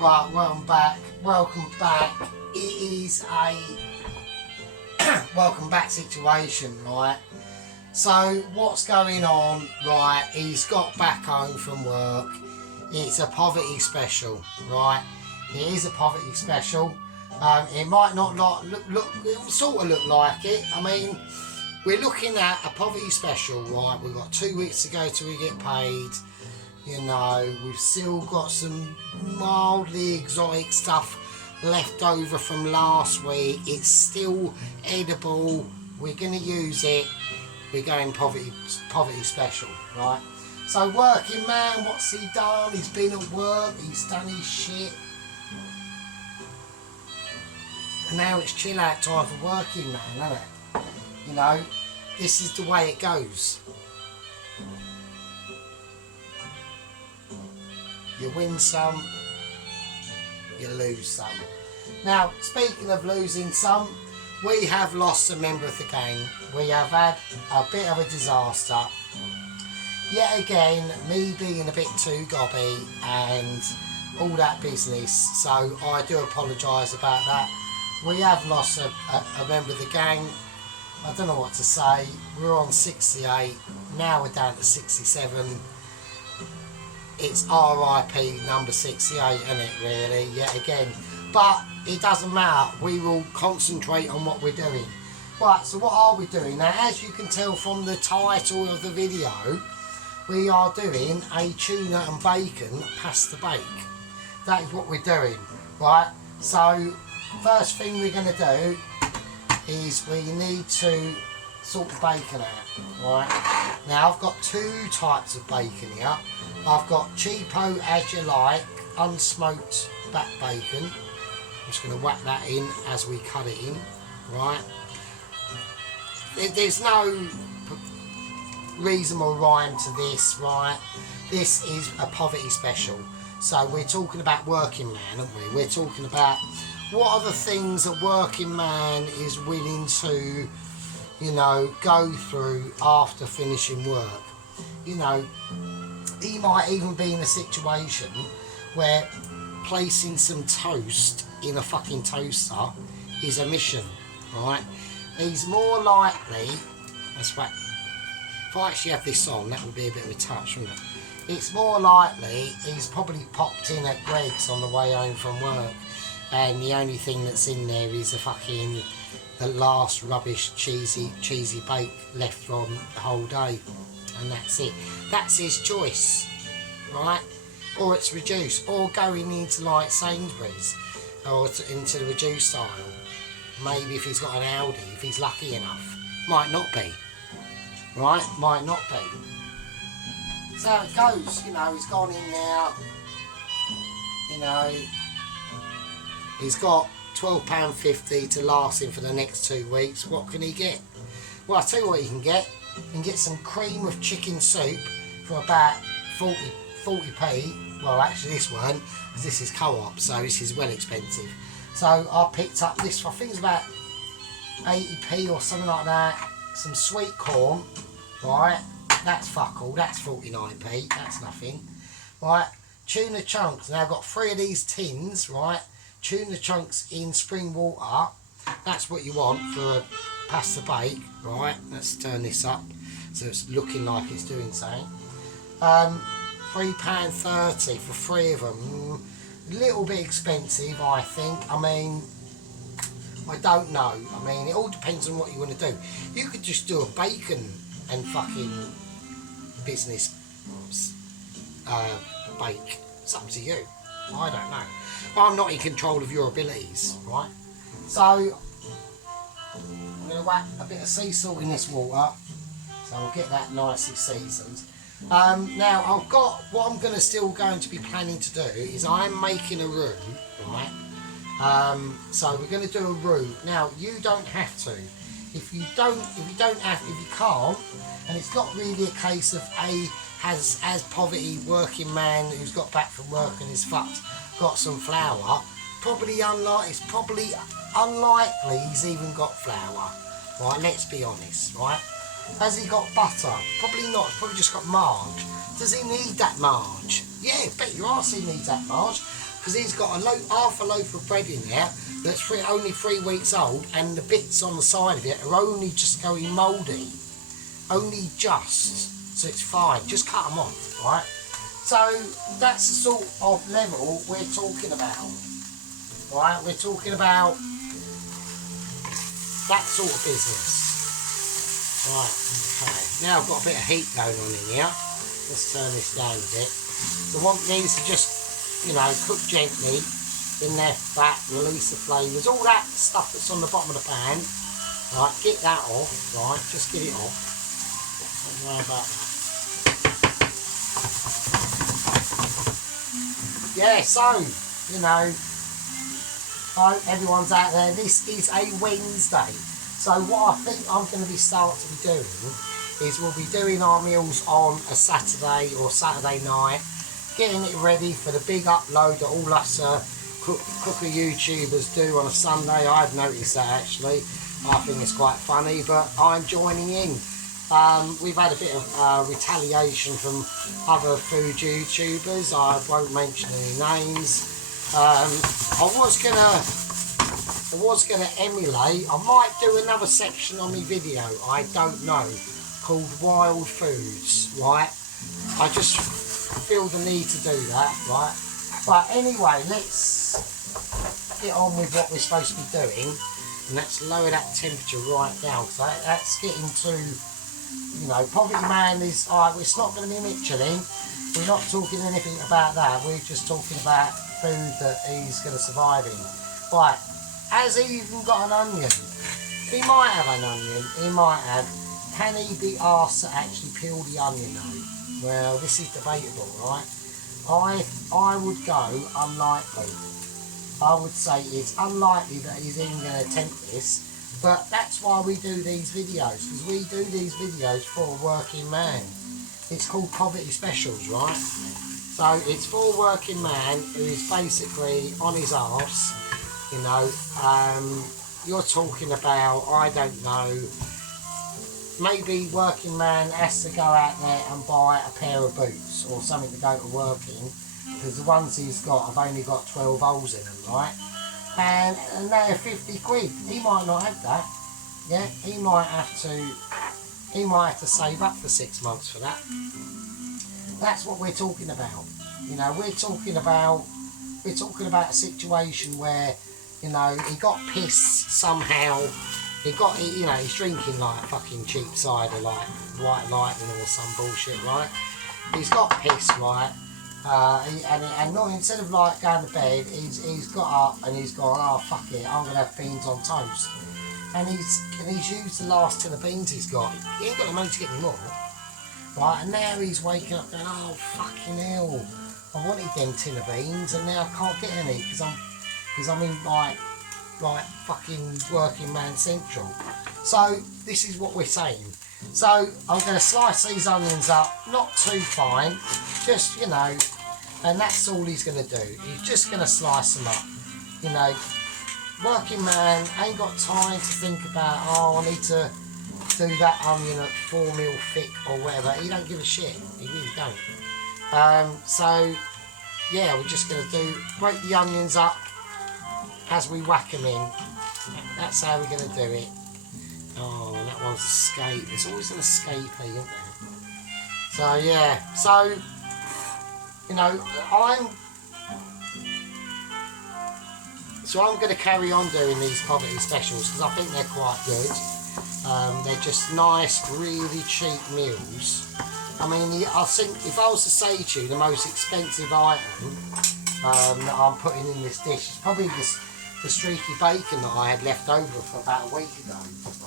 Right, welcome back. Welcome back. It is a welcome back situation, right? So what's going on, right? He's got back home from work. It's a poverty special, right? It is a poverty special. It might not look it will sort of look like it. I mean, we're looking at a poverty special, right? We've got 2 weeks to go till we get paid. You know, we've still got some mildly exotic stuff left over from last week. It's still edible. We're going to use it. We're going poverty special, right? So working man, what's he done? He's been at work. He's done his shit. And now it's chill out time for working man, isn't it? You know, this is the way it goes. You win some, you lose some. Now, speaking of losing some, we have lost a member of the gang. We have had a bit of a disaster. Yet again, me being a bit too gobby and all that business, so I do apologise about that. We have lost a member of the gang. I don't know what to say. We're on 68, now we're down to 67. It's RIP number 68, isn't it, really, yet again. But it doesn't matter, we will concentrate on what we're doing. Right, so what are we doing? Now, as you can tell from the title of the video, we are doing a tuna and bacon pasta bake. That is what we're doing, right? So, first thing we're going to do is we need to sort the bacon out, right? Now, I've got two types of bacon here. I've got cheapo as you like, unsmoked back bacon. I'm just going to whack that in as we cut it in, right? There's no reason or rhyme to this, right? This is a poverty special. So we're talking about working man, aren't we? We're talking about what are the things that working man is willing to, you know, go through after finishing work. You know, he might even be in a situation where placing some toast in a fucking toaster is a mission, right? He's more likely, that's right, if I actually have this on, that would be a bit of a touch, wouldn't it? It's more likely he's probably popped in at Greg's on the way home from work, and the only thing that's in there is the last rubbish cheesy bake left from the whole day, and that's it. That's his choice, right? Or it's reduced, or going into like Sainsbury's or into the reduced aisle. Maybe if he's got an Audi, if he's lucky enough. Might not be, right? Might not be. So it goes, you know, he's gone in now, you know, he's got £12.50 to last him for the next 2 weeks. What can he get? Well, I'll tell you what he can get. You can get some cream of chicken soup for about 40p. Well, actually this one, because this is co-op, so this is well expensive. So I picked up this, I think it's about 80p or something like that. Some sweet corn, right? That's fuck all, that's 49p, that's nothing. Right, tuna chunks. Now I've got 3 of these tins, right? Tuna chunks in spring water. That's what you want for a pasta bake, right? Let's turn this up so it's looking like it's doing something. £3.30 for 3 of them. A little bit expensive, I think. I mean, I don't know. I mean, it all depends on what you want to do. You could just do a bacon and fucking business bake. It's up to you. I don't know. I'm not in control of your abilities, right? So, I'm going to whack a bit of sea salt in this water. So I'll get that nicely seasoned. Now I've got, what I'm still going to be planning to do is I'm making a roux, right? So we're going to do a roux. Now you don't have to. If you can't, and it's not really a case of as poverty working man who's got back from work and is fucked, got some flour. It's probably unlikely he's even got flour, right? Let's be honest, right? Has he got butter? Probably not. He's probably just got marge. Does he need that marge? Yeah, bet your arse he needs that marge. because he's got half a loaf of bread in there that's only 3 weeks old, and the bits on the side of it are only just going mouldy. Only just. So it's fine. Just cut them off, right? So that's the sort of level we're talking about. Right? We're talking about that sort of business. Right, okay. Now I've got a bit of heat going on in here. Let's turn this down a bit. So want these to just, you know, cook gently in their fat, release the flavours, all that stuff that's on the bottom of the pan. Right, get that off, right, just get it off. Don't worry about that. Yeah, so, you know, I hope everyone's out there. This is a Wednesday. So what I think I'm going to start to be doing is we'll be doing our meals on a Saturday or Saturday night, getting it ready for the big upload that all us cooker YouTubers do on a Sunday. I've noticed that actually. I think it's quite funny, but I'm joining in. We've had a bit of retaliation from other food YouTubers. I won't mention any names. I was gonna emulate. I might do another section on my video, I don't know, called Wild Foods, right? I just feel the need to do that, right? But anyway, let's get on with what we're supposed to be doing, and let's lower that temperature right down, because that's getting too, you know, Poverty Man is, it's not going to be Michelin. We're not talking anything about that. We're just talking about food that he's going to survive in. Right, has he even got an onion? He might have an onion, he might have. Can he be asked to actually peel the onion though? Well, this is debatable, right? I would go unlikely. I would say it's unlikely that he's even going to attempt this, but that's why we do these videos, because we do these videos for a working man. It's called Poverty Specials, right? So it's for a working man who is basically on his arse, you know. You're talking about, I don't know, maybe working man has to go out there and buy a pair of boots or something to go to work in, because the ones he's got have only got 12 holes in them, right? And they're 50 quid. He might not have that. Yeah, he might have to save up for 6 months for that. That's what we're talking about. You know, we're talking about a situation where, you know, he got pissed somehow. You know, he's drinking like fucking cheap cider, like White Lightning or some bullshit, right? He's got pissed, right? And not, instead of like going to bed, he's got up and he's gone, oh fuck it, I'm gonna have beans on toast. And he's used the last tin of beans he's got. He ain't got the money to get any more, right? And now he's waking up going, oh fucking hell, I wanted them tin of beans and now I can't get any because I'm in like fucking working man central. So this is what we're saying. So I'm going to slice these onions up, not too fine, just, you know, and that's all he's going to do. He's just going to slice them up. You know, working man ain't got time to think about, oh, I need to do that onion at 4 mil thick or whatever. He don't give a shit. He really don't. So yeah, we're just going to break the onions up as we whack them in. That's how we're going to do it. Oh, that one's escape. There's always an escapee, isn't there? So yeah, so, you know, I'm going to carry on doing these Poverty Specials because I think they're quite good. They're just nice, really cheap meals. I mean, I think if I was to say to you the most expensive item that I'm putting in this dish is probably the streaky bacon that I had left over for about a week ago,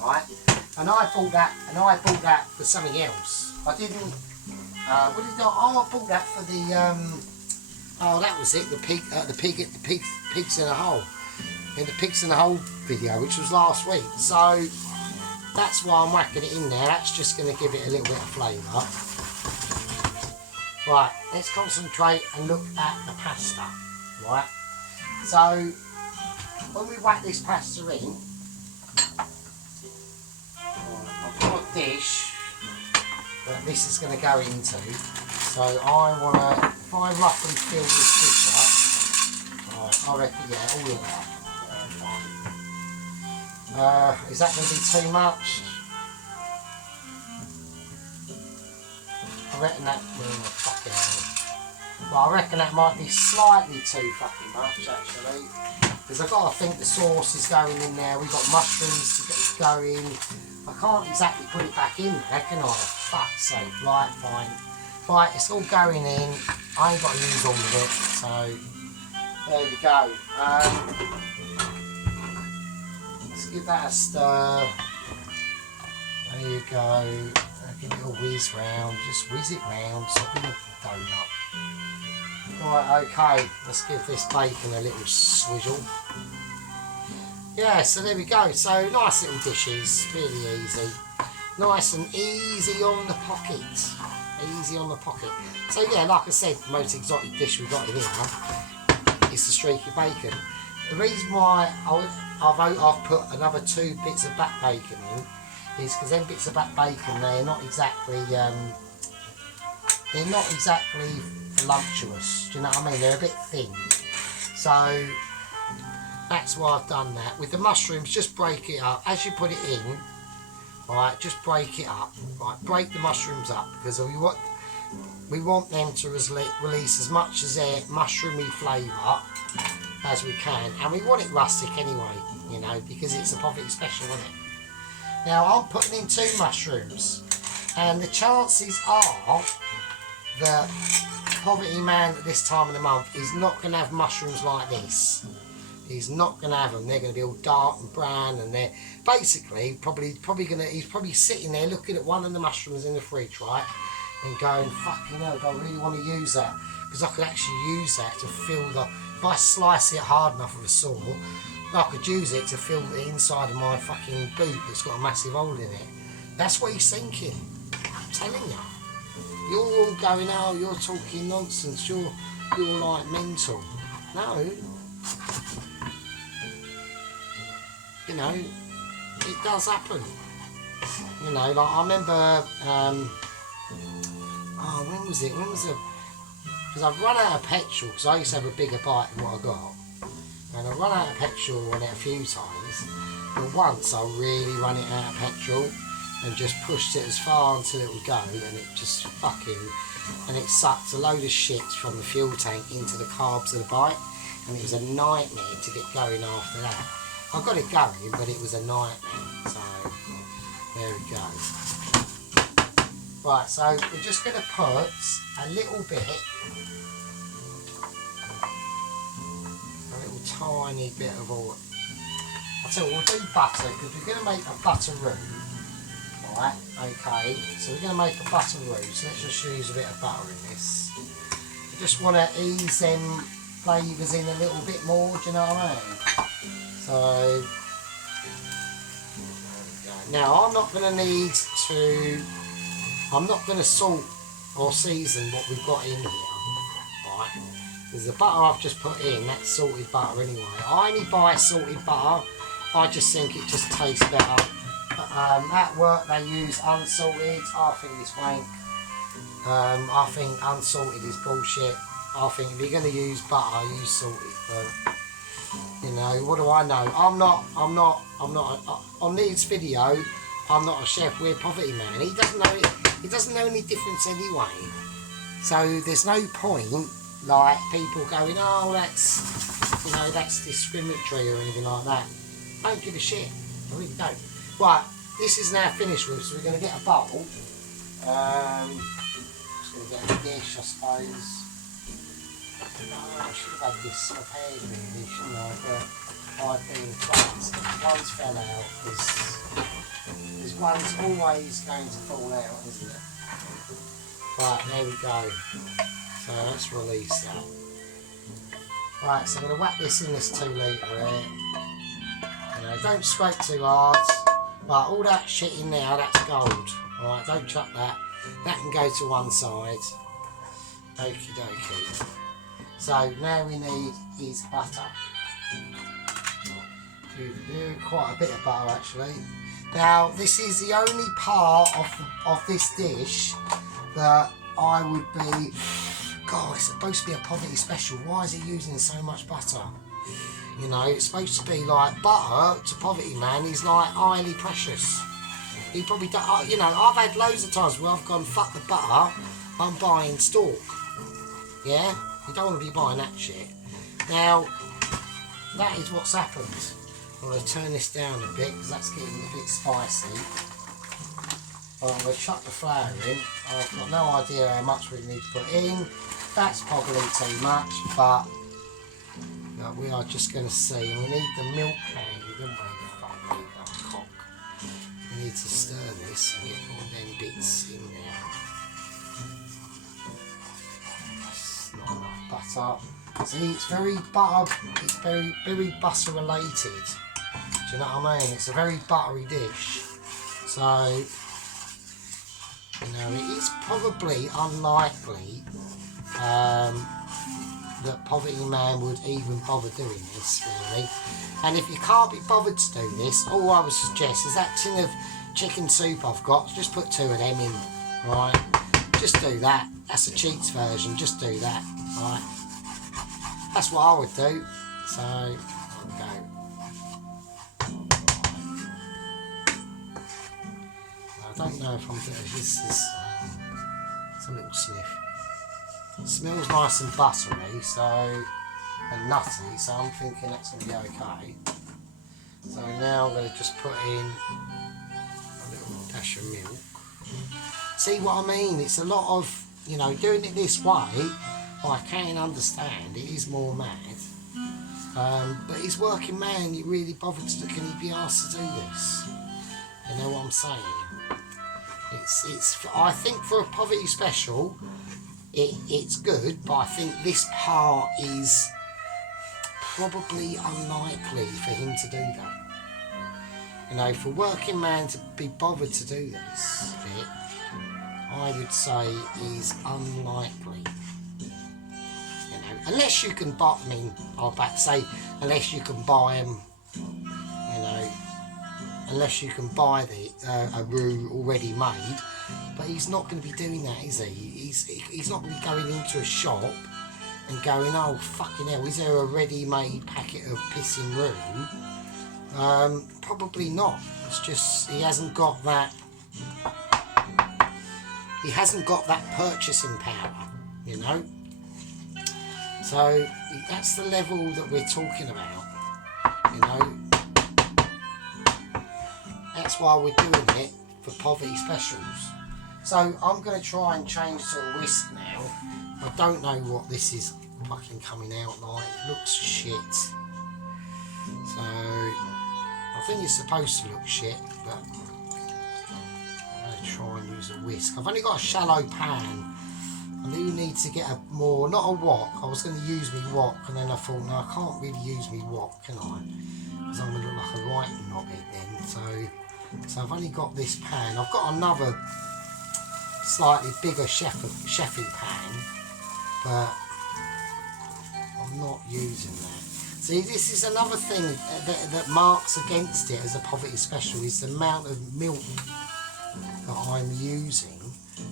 right? And I bought that for something else. I didn't. What did I bought that for the. Oh, that was it. The pigs in a hole. In the pigs in a hole video, which was last week. So that's why I'm whacking it in there. That's just going to give it a little bit of flavour. Right, let's concentrate and look at the pasta. Right. So when we whack this pasta in, I've got a dish that this is going to go into. So I want to, if I roughly fill this dish up, I reckon, yeah, all of that. Is that going to be too much? I reckon that, well, I reckon that might be slightly too fucking much actually. Because I've got to think the sauce is going in there, we've got mushrooms to get going. I can't exactly put it back in there, can I? Fuck's sake, right, fine. Right, it's all going in. I ain't got to use all of it, so there we go. Let's give that a stir. There you go. Give it a whiz round, just whiz it round, so it's a donut. Right, okay, let's give this bacon a little swizzle. Yeah, so there we go. So nice little dishes, really easy. Nice and easy on the pocket. Easy on the pocket. So yeah, like I said, the most exotic dish we've got in here is the streaky bacon. The reason why I've put another 2 bits of back bacon in is because them bits of back bacon, they're not exactly voluptuous. Do you know what I mean? They're a bit thin. So that's why I've done that. With the mushrooms, just break it up as you put it in. Right, just break it up. Right, break the mushrooms up because we want them to release as much of their mushroomy flavour as we can, and we want it rustic anyway, you know, because it's a poverty special, isn't it? Now I'm putting in 2 mushrooms, and the chances are that poverty man at this time of the month is not going to have mushrooms like this. He's not going to have them. They're going to be all dark and brown, and they're basically probably going to. He's probably sitting there looking at one of the mushrooms in the fridge, right, and going, "Fucking hell, do I really want to use that? Because I could actually use that to fill the. If I slice it hard enough with a saw, I could use it to fill the inside of my fucking boot that's got a massive hole in it." That's what he's thinking. I'm telling you. You're all going, "Oh, you're talking nonsense. You're like mental." No. You know, it does happen. You know, like I remember, when was it? Because I've run out of petrol, because I used to have a bigger bike than what I got. And I've run out of petrol on it a few times. But once I really run it out of petrol and just pushed it as far until it would go, and it just and it sucked a load of shit from the fuel tank into the carbs of the bike. And it was a nightmare to get going after that. I got it going, but it was a nightmare. So there we go. Right, so we're just going to put a little tiny bit of oil. I'll tell you, we'll do butter because we're going to make a butteroo. Right, okay. So we're going to make a butteroo. So let's just use a bit of butter in this. I just want to ease them flavours in a little bit more. Do you know what I mean? So, now I'm not going to salt or season what we've got in here, right? Because the butter I've just put in, that's salted butter anyway. I only buy salted butter, I just think it just tastes better. But, at work they use unsalted, I think it's wank. I think unsalted is bullshit. I think if you're going to use butter, use salted, but you know, what do I know? I'm not on this video. I'm not a chef. We're poverty man. He doesn't know it. He doesn't know any difference anyway. So there's no point like people going, "Oh, that's that's discriminatory" or anything like that. I don't give a shit. I really don't. Right, this is now finished with, so we're going to get a bowl. Just going to get a dish, I suppose. I should have had this prepared really, shouldn't I? But I've been fucked. One's fell out. There's one's always going to fall out, isn't it? Right, there we go. So let's release that. Right, so I'm going to whack this in this 2 litre here. Don't scrape too hard. Right, all that shit in there, that's gold. Alright, don't chuck that. That can go to one side. Okie dokie. So now we need is butter. Quite a bit of butter actually. Now this is the only part of this dish that I would be, God, it's supposed to be a poverty special. Why is he using so much butter? You know, it's supposed to be like butter to poverty man is like highly precious. He probably don't, you know, I've had loads of times where I've gone, fuck the butter, I'm buying stork. Yeah? You don't want to be buying that shit. Now, that is what's happened. I'm going to turn this down a bit because that's getting a bit spicy. I'm going to chuck the flour in. I've got no idea how much we need to put in. That's probably too much, but we are just going to see. We need the milk handy, don't we? Fuck me, that cock. We need to stir this and get all them bits in there. That's not enough butter. See, it's very butter. It's very butter related. Do you know what I mean? It's a very buttery dish. So, you know, it is probably unlikely that Poverty Man would even bother doing this, really. And if you can't be bothered to do this, all I would suggest is that tin of chicken soup I've got, just put 2 of them in, right? Just do that. That's a cheats version, just do that, right? That's what I would do. So, there we go. I don't know if I'm doing this. It's a little sniff. It smells nice and buttery, so and nutty, so I'm thinking that's going to be okay. So now I'm going to just put in a little dash of milk. See what I mean? It's a lot of, you know, doing it this way. I can understand it is more mad, but he's working man. You really bothered to? Can he be asked to do this? You know what I'm saying? It's. I think for a poverty special, it's good, but I think this part is probably unlikely for him to do that. You know, for working man to be bothered to do this bit, I would say is unlikely. You know, unless you can buy. I mean, I was about to say, unless you can buy them. You know, unless you can buy a roux already made. But he's not going to be doing that, is he? He's not going to be going into a shop and going, oh fucking hell, is there a ready-made packet of pissing roux? Probably not. It's just he hasn't got that. He hasn't got that purchasing power, you know. So that's the level that we're talking about, you know. That's why we're doing it for poverty specials. So I'm going to try and change to a whisk now. I don't know what this is fucking coming out like. It looks shit. So I think it's supposed to look shit, but I'm going to try and use a whisk. I've only got a shallow pan. I do need to get a more, not a wok. I was going to use me wok, and then I thought, no, I can't really use me wok, can I? Because I'm going to look like a right knobhead then. So I've only got this pan. I've got another slightly bigger chefing pan, but I'm not using that. See, this is another thing that marks against it as a poverty special, is the amount of milk that I'm using.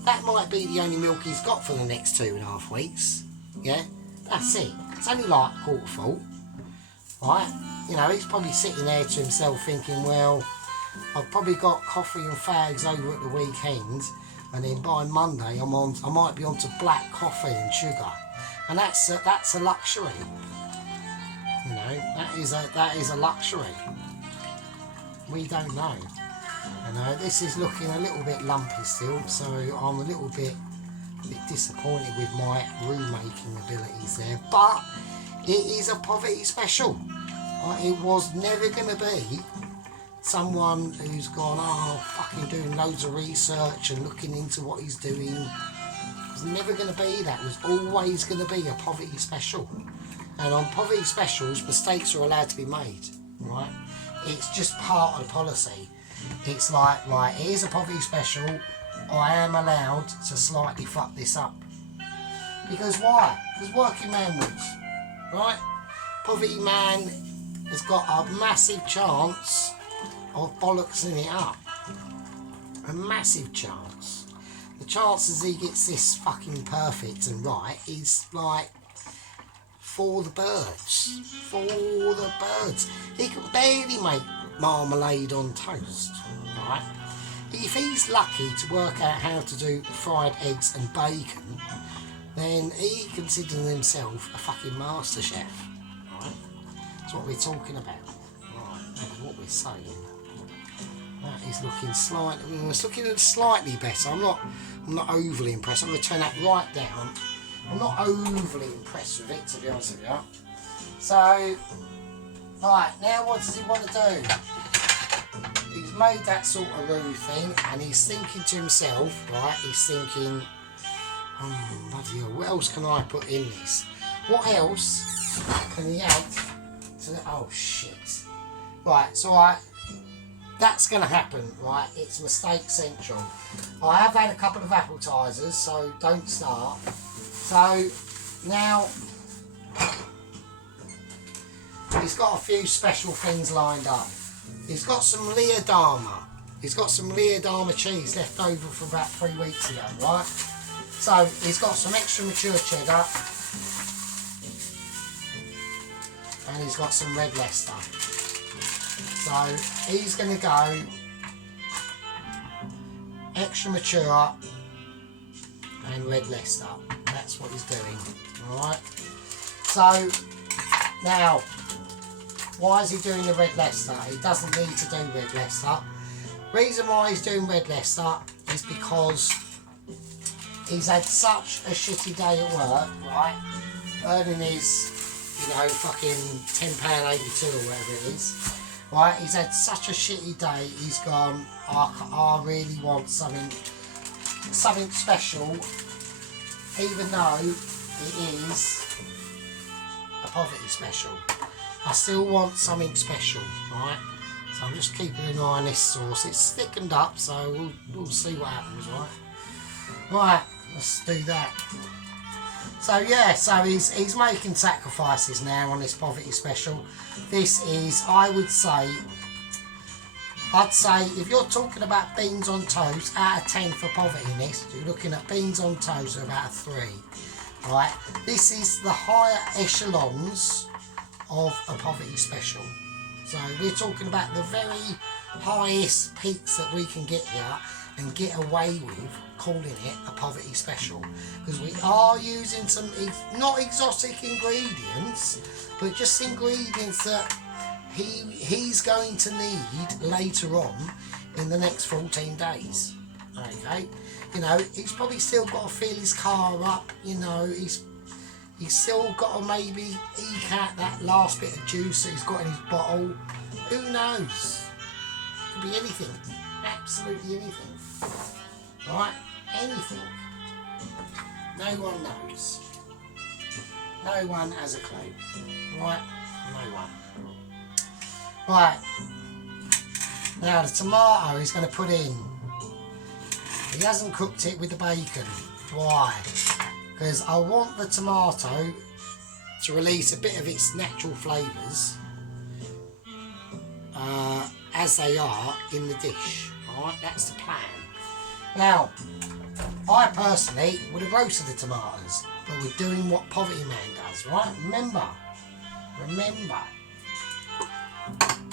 That might be the only milk he's got for the next 2.5 weeks. Yeah, that's it. It's only like a quarter full, right? You know, he's probably sitting there to himself thinking, well, I've probably got coffee and fags over at the weekend, and then by Monday I might be onto black coffee and sugar, and that's a luxury. You know, that is a luxury. We don't know. You know, this is looking a little bit lumpy still, so I'm a little bit disappointed with my roux making abilities there. But it is a poverty special. It was never going to be someone who's gone, oh, fucking doing loads of research and looking into what he's doing. It was never going to be that. It was always going to be a poverty special. And on poverty specials, mistakes are allowed to be made, right? It's just part of the policy. It's like, right, here's a poverty special, I am allowed to slightly fuck this up. Because why? Because working man wins, right? Poverty man has got a massive chance of bollocksing it up. A massive chance. The chances he gets this fucking perfect and right is like for the birds. For the birds. He can barely make marmalade on toast, right? If he's lucky to work out how to do fried eggs and bacon, then he considers himself a fucking master chef, right? That's what we're talking about, right? That's what we're saying. That is looking slightly. It's looking slightly better. I'm not overly impressed. I'm going to turn that right down. I'm not overly impressed with it, to be honest with you. So, right, now what does he want to do? He's made that sort of roux thing, and he's thinking to himself, right, he's thinking, oh, bloody hell, what else can I put in this? What else can he add to the, oh, shit. Right, so that's going to happen, right, it's mistake central. I have had a couple of appetisers, so don't start. So, now, he's got a few special things lined up. He's got some Leodama. He's got some Leodama cheese left over from about 3 weeks ago, right? So he's got some extra mature cheddar. And he's got some red Leicester. So he's going to go extra mature and red Leicester. That's what he's doing, alright? So, now, why is he doing the red Leicester? He doesn't need to do red Leicester. Reason why he's doing red Leicester is because he's had such a shitty day at work, right? Earning his, you know, fucking £10.82 or whatever it is. Right? He's had such a shitty day, he's gone, I really want something special, even though it is a poverty special. I still want something special, right? So I'm just keeping an eye on this sauce. It's thickened up, so we'll see what happens, right? Right, let's do that. So yeah, so he's making sacrifices now on this poverty special. This is, I'd say, if you're talking about beans on toast, out of 10 for povertiness, you're looking at beans on toast at about a 3. Right? This is the higher echelons of a poverty special. So we're talking about the very highest peaks that we can get here and get away with calling it a poverty special, because we are using some not exotic ingredients, but just ingredients that he's going to need later on in the next 14 days. Okay, you know, he's probably still got to fill his car up, you know, he's still got to maybe eke out that last bit of juice that he's got in his bottle. Who knows? Could be anything. Absolutely anything. Right? Anything. No one knows. No one has a clue. Right? No one. Right. Now the tomato he's going to put in. He hasn't cooked it with the bacon. Why? Because I want the tomato to release a bit of its natural flavours as they are in the dish. Alright, that's the plan. Now, I personally would have roasted the tomatoes, but we're doing what Poverty Man does, right? Remember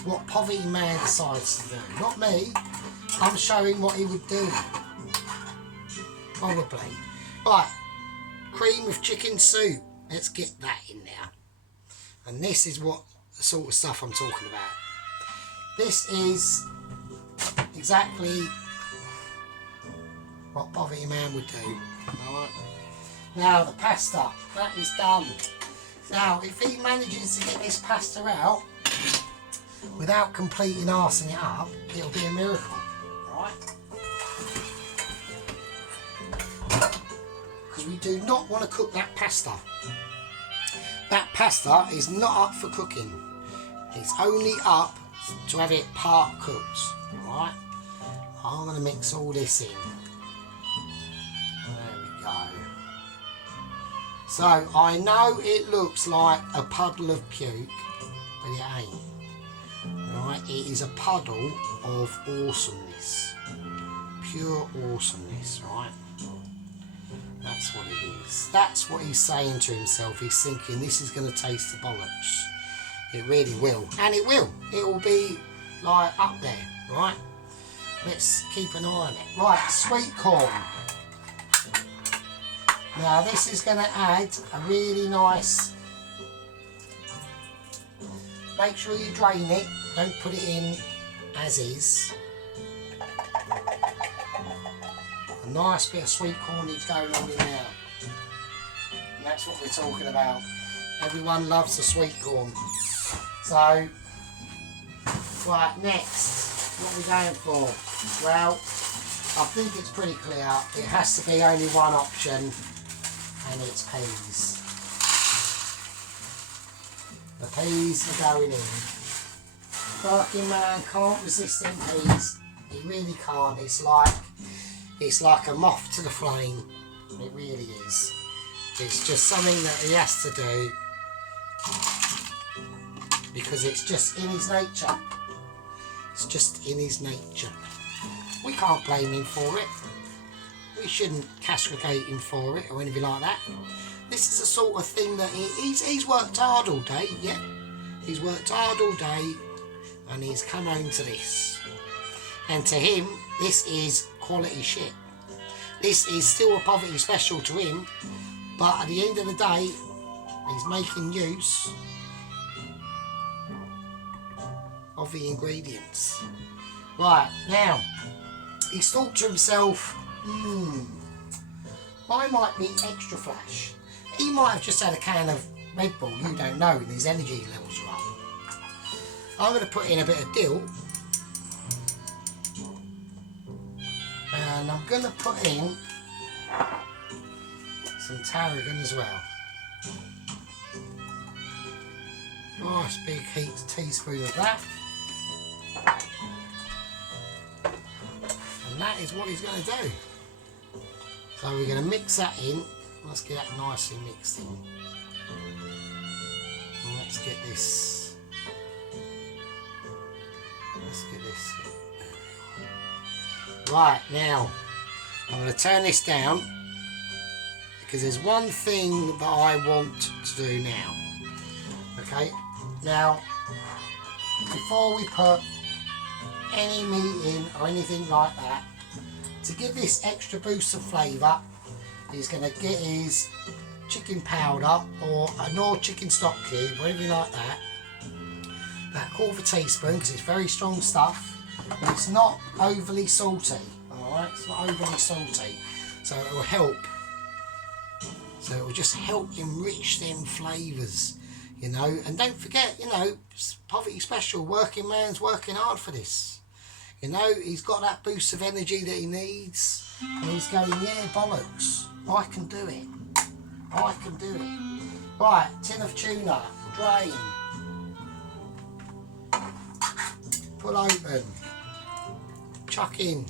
what Poverty Man decides to do. Not me. I'm showing what he would do. Probably. Right. Cream of chicken soup. Let's get that in there. And this is what the sort of stuff I'm talking about. This is exactly what Poverty Man would do. Alright. Now the pasta, that is done. Now if he manages to get this pasta out without completely arsing it up, it'll be a miracle. Right? Because we do not want to cook that pasta. That pasta is not up for cooking. It's only up to have it part cooked. Alright? I'm going to mix all this in. There we go. So I know it looks like a puddle of puke, but it ain't. Right? It is a puddle of awesomeness. Pure awesomeness, right? That's what it is. That's what he's saying to himself. He's thinking this is going to taste the bollocks. It really will. And it will. It will be like up there, right? Let's keep an eye on it. Right, sweet corn. Now this is going to add a really nice... Make sure you drain it. Don't put it in as is. A nice bit of sweet cornage going on in there. And that's what we're talking about. Everyone loves the sweet corn. So, right, next, what are we going for? Well, I think it's pretty clear. It has to be only one option, and it's peas. The peas are going in. Working man can't resist them peas. He really can't. It's like a moth to the flame. It really is. It's just something that he has to do because it's just in his nature. It's just in his nature. We can't blame him for it. We shouldn't castigate him for it or anything like that. This is the sort of thing that he's worked hard all day, yeah. He's worked hard all day and he's come home to this. And to him, this is quality shit. This is still a poverty special to him, but at the end of the day, he's making use of the ingredients. Right, now, he's thought to himself, I might be extra flash. He might have just had a can of Red Bull, you don't know, and his energy levels are up. I'm going to put in a bit of dill. And I'm going to put in some tarragon as well. Nice big teaspoon of that. And that is what he's going to do. So we're going to mix that in. Let's get that nicely mixed in. And let's get this. Let's get this. Right, now I'm going to turn this down because there's one thing that I want to do now. Okay, now before we put any meat in or anything like that, to give this extra boost of flavour, he's going to get his chicken powder or a Knorr chicken stock cube or anything like that, about 1/4 teaspoon, because it's very strong stuff. And it's not overly salty, alright? It's not overly salty, so it will help. So it will just help enrich them flavours, you know. And don't forget, you know, poverty special, working man's working hard for this. You know, he's got that boost of energy that he needs, and he's going, yeah, bollocks, I can do it. I can do it. Right, tin of tuna, drain. Pull open. Chuck in.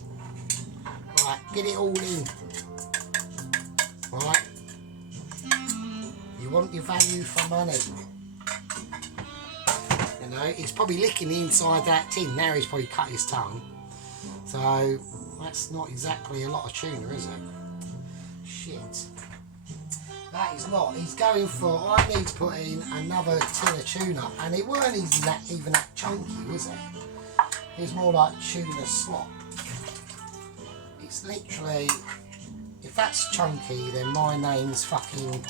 Right, get it all in. Right. You want your value for money. You know, he's probably licking the inside that tin. Now he's probably cut his tongue. So, that's not exactly a lot of tuna, is it? Shit. That is not. He's going for, I need to put in another tin of tuna. And it weren't even that chunky, was it? It was more like tuna slop. It's literally, if that's chunky, then my name's fucking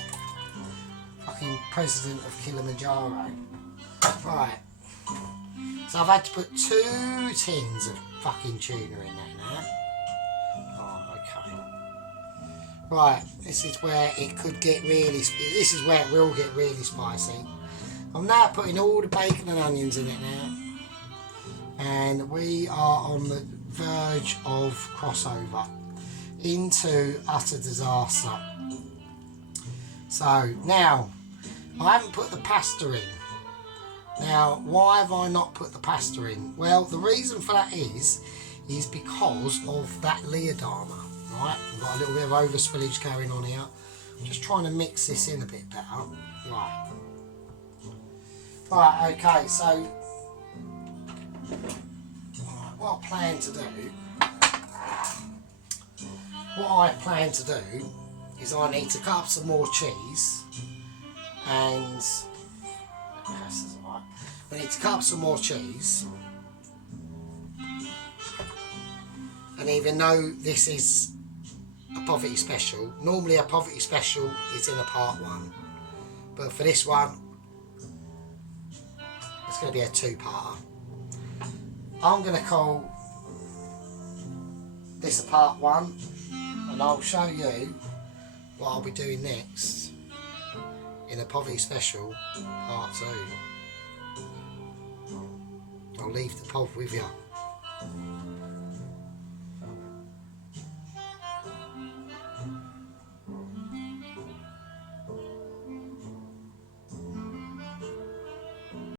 president of Kilimanjaro. Right. So I've had to put 2 tins of fucking tuna in there now. Oh, okay. Right, this is where it could get really, this is where it will get really spicy. I'm now putting all the bacon and onions in it now. And we are on the verge of crossover into utter disaster. So now, I haven't put the pasta in. Now, why have I not put the pasta in? Well, the reason for that is because of that Leodama, right? We've got a little bit of overspillage going on here. I'm just trying to mix this in a bit better. Right. Right, okay, so what I plan to do is I need to cut up some more cheese, and we need to cut up some more cheese. And even though this is a poverty special, normally a poverty special is in a part 1, but for this one it's going to be a 2-parter. I'm going to call this a part 1, and I'll show you what I'll be doing next in a poverty special part 2. I'll leave the pod with you.